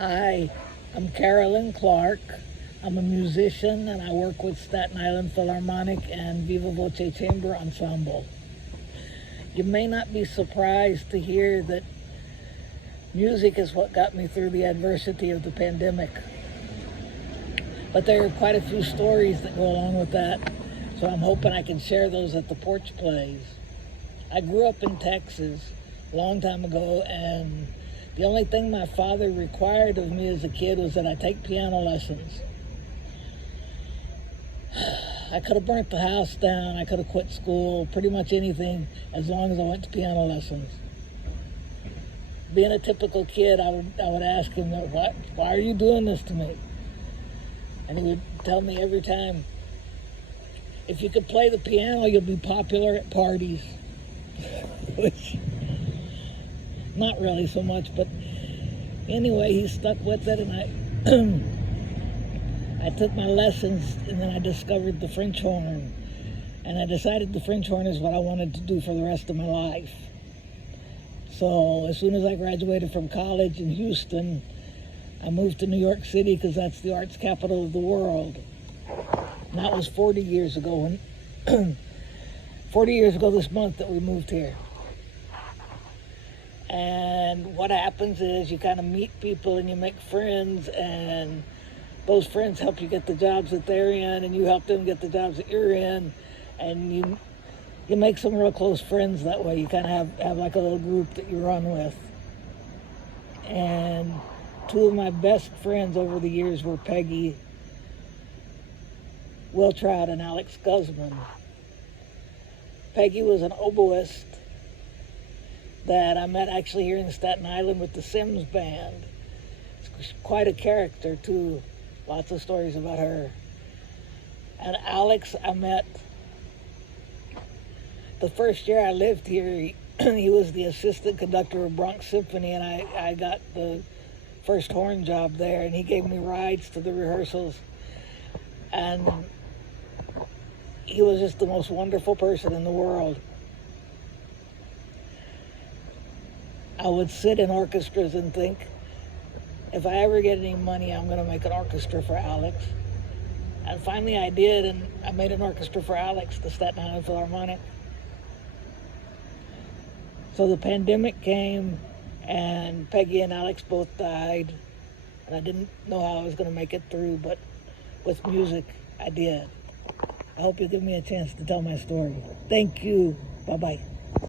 Hi, I'm Carolyn Clark. I'm a musician and I work with Staten Island Philharmonic and Viva Voce Chamber Ensemble. You may not be surprised to hear that music is what got me through the adversity of the pandemic. But there are quite a few stories that go along with that, so I'm hoping I can share those at the Porch plays. I grew up in Texas a long time ago, and the only thing my father required of me as a kid was that I take piano lessons. I could have burnt the house down, I could have quit school, pretty much anything, as long as I went to piano lessons. Being a typical kid, I would ask him, why are you doing this to me? And he would tell me every time, if you could play the piano, you'll be popular at parties. Which, not really so much, but anyway, he stuck with it, and I took my lessons, and then I discovered the French horn, and I decided the French horn is what I wanted to do for the rest of my life. So as soon as I graduated from college in Houston, I moved to New York City because that's the arts capital of the world. And that was 40 years ago, 40 years ago this month that we moved here. And what happens is you kind of meet people and you make friends, and those friends help you get the jobs that they're in, and you help them get the jobs that you're in, and you make some real close friends that way. You kind of have like a little group that you run with. And two of my best friends over the years were Peggy Wiltrout and Alex Guzman. Peggy was an oboist that I met actually here in Staten Island with the Sims Band. It's quite a character too. Lots of stories about her. And Alex, I met the first year I lived here. He was the assistant conductor of Bronx Symphony, and I got the first horn job there, and he gave me rides to the rehearsals. And he was just the most wonderful person in the world. I would sit in orchestras and think, if I ever get any money, I'm going to make an orchestra for Alex. And finally I did, and I made an orchestra for Alex, the Staten Island Philharmonic. So the pandemic came, and Peggy and Alex both died, and I didn't know how I was going to make it through, but with music, I did. I hope you give me a chance to tell my story. Thank you. Bye-bye.